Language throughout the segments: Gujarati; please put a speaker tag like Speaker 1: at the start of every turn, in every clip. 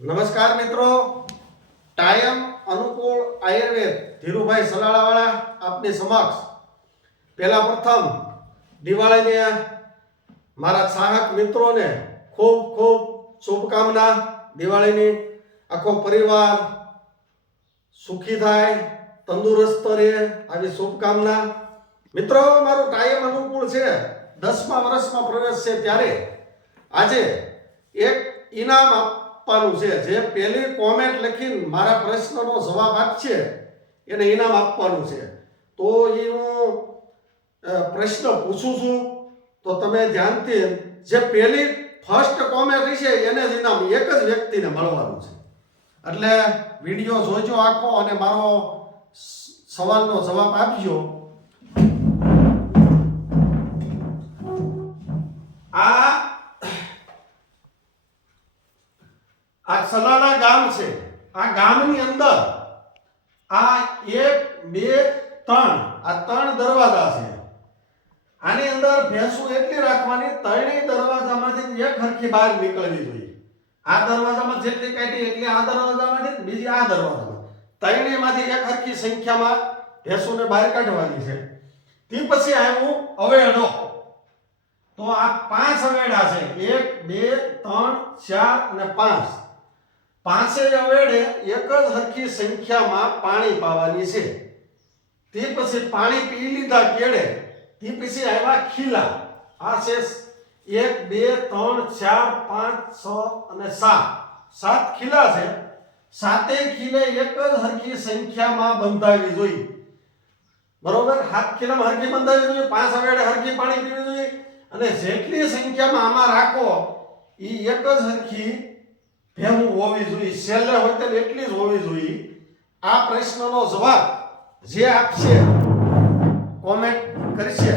Speaker 1: નમસ્કાર મિત્રો. ટાયમ અનુકૂળ આયુર્વેદ. ધીરુભાઈ સલાળાવાળા આપની સમક્ષ. પહેલા પ્રથમ, દિવાળીને મારા સાહક મિત્રોને ખૂબ ખૂબ શુભકામના. દિવાળીની આખો પરિવાર સુખી થાય, તંદુરસ્ત રહે આવી શુભકામના. મિત્રો, મારું ટાયમ અનુકૂળ છે. દસમા વર્ષમાં પ્રવેશ છે ત્યારે. આજે એક ઇનામ આપવાનું છે. જે પહેલી કોમેન્ટ લખીને મારા પ્રશ્નનો જવાબ આપશે, એને ઇનામ આપવાનું છે. તો એ હું પ્રશ્ન પૂછું છું. તો તમે ધ્યાનથી, જે પહેલી ફર્સ્ટ કોમેન્ટ છે એને જ ઇનામ એક જ વ્યક્તિને મળવાનું છે. એટલે વીડિયો જોજો આખો અને મારો સવાલનો જવાબ આપજો. આ સલાલા ગામ છે. આ ગામની અંદર આ એક, બે, ત્રણ, આ ત્રણ દરવાજા છે. આની અંદર ભેંસું એટલી રાખવાની ત્રણેય દરવાજામાંથી એક હરખી બહાર નીકળવી જોઈએ. આ દરવાજામાં જેટલી કાઢી એટલી આ દરવાજામાંથી બીજી આ દરવાજામાં. ત્રણેયમાંથી એક હરખી સંખ્યામાં ભેંસોને બહાર કાઢવાની છે. તે પછી આવ્યું અવેડો. તો આ પાંચ અવેડા છે. એક, બે, ત્રણ, ચાર અને પાંચ. પાંચેય અવેડે એક જ હરખી સંખ્યામાં પાણી પાવાની છે. તે પછી પાણી પી લીધા કેડે તે પછી આવ્યા ખીલા. આ છે એક, બે, ત્રણ, ચાર, પાંચ, છ અને સાત. સાત ખીલા છે. સાતેય ખીલે એક જ હરખી સંખ્યામાં બંધાવી જોઈએ. બરોબર? હાથ ખીલામાં હરખી બંધાવી જોઈએ, પાંચ અવેડે હરખી પાણી પીવી જોઈએ. અને જેટલી સંખ્યામાં આમાં રાખો એ એક જ હરખી ભેહું હોવી જોઈએ, છેલ્લે હોય તો એટલી જ હોવી જોઈએ. આ પ્રશ્નનો જવાબ જે આપશે કોમેન્ટ કરશે.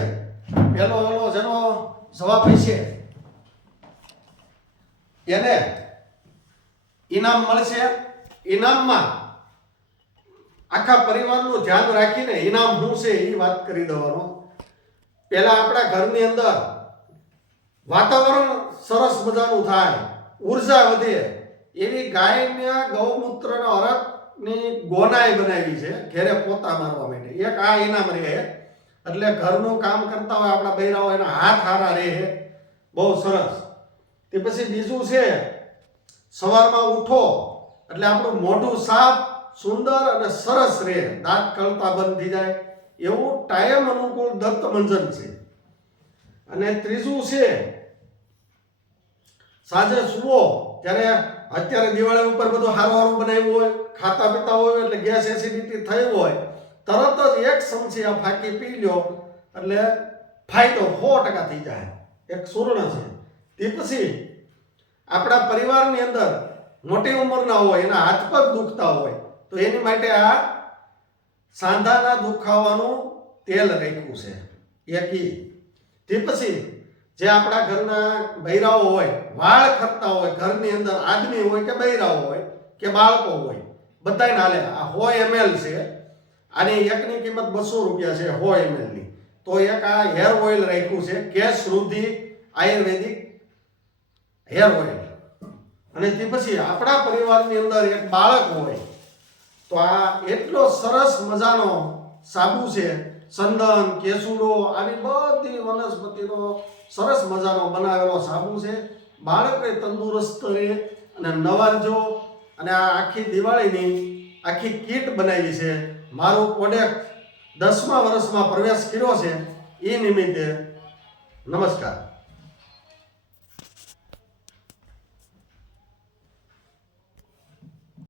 Speaker 1: પેલો એનો જેનો જવાબ હશે, એને ઇનામ મળશે. ઇનામમાં આખા પરિવારનું ધ્યાન રાખીને ઇનામ શું છે એ વાત કરી દેવાનો. પહેલા આપણા ઘરની અંદર વાતાવરણ સરસ મજાનું થાય, ઊર્જા વધે એવી ગાયના ગૌમૂત્રના અરકની ગોનાઈ બનાવી છે, ઘેરે પોતા મારવા માટે એક આ ઇનામ રહે, એટલે ઘરનું કામ કરતા હોય આપણા બૈરાઓ, એના હાથ હારા રહે. બહુ સરસ. તે પછી બીજું છે, સવારમાં ઉઠો, એટલે આપણું મોઢું સાફ, સુંદર અને સરસ રહે. દાંત કળતા બંધ થઈ જાય. એવું ટાઈમ અનુકૂળ દત્ત મંજન છે. અને ત્રીજું છે સાંજે સુવો, ત્યારે અત્યારે દિવાળી ઉપર બધું હારો હારું બનાવ્યું હોય, ખાતા પીતા હોય, એટલે ગેસ એસિડિટી થઈ હોય, તરત જ એક ચમચી આ ફાકી પી લ્યો, એટલે ફાયદો સો ટકા થઈ જાય. એક સુવર્ણ છે. તે પછી આપણા પરિવારની અંદર મોટી ઉંમરના હોય, એના હાથ પગ દુખતા હોય, તો એની માટે આ સાંધાના દુખાવાનું તેલ રાખ્યું છે. એક તે પછી જે આપણા ઘરના બૈરાઓ હોય, વાળ ખરતા હોય, ઘરની અંદર આદમી હોય કે બૈરાઓ હોય કે બાળકો હોય બધાય નાલે આ સો એમએલ છે. આની એકની કિંમત બસો રૂપિયા છે સો એમએલની તો એક આ હેર ઓઇલ રાખ્યું છે કેશ વૃદ્ધિ, આયુર્વેદિક હેર ઓઇલ. અને તે પછી આપણા પરિવારની અંદર એક બાળક હોય, તો આ એટલો સરસ મજાનો સાબુ છે ચંદન કેસુડો, આવી બધી વનસ્પતિનો સરસ મજાનો બનાવેલો સાબુ છે. બાળકે તંદુરસ્ત રહે અને નવાજો અને આ આખી દિવાળીની આખી કીટ બનાવી છે. મારો પ્રોડક્ટ દસમા વર્ષમાં પ્રવેશ કર્યો છે. એ નિમિત્તે નમસ્કાર.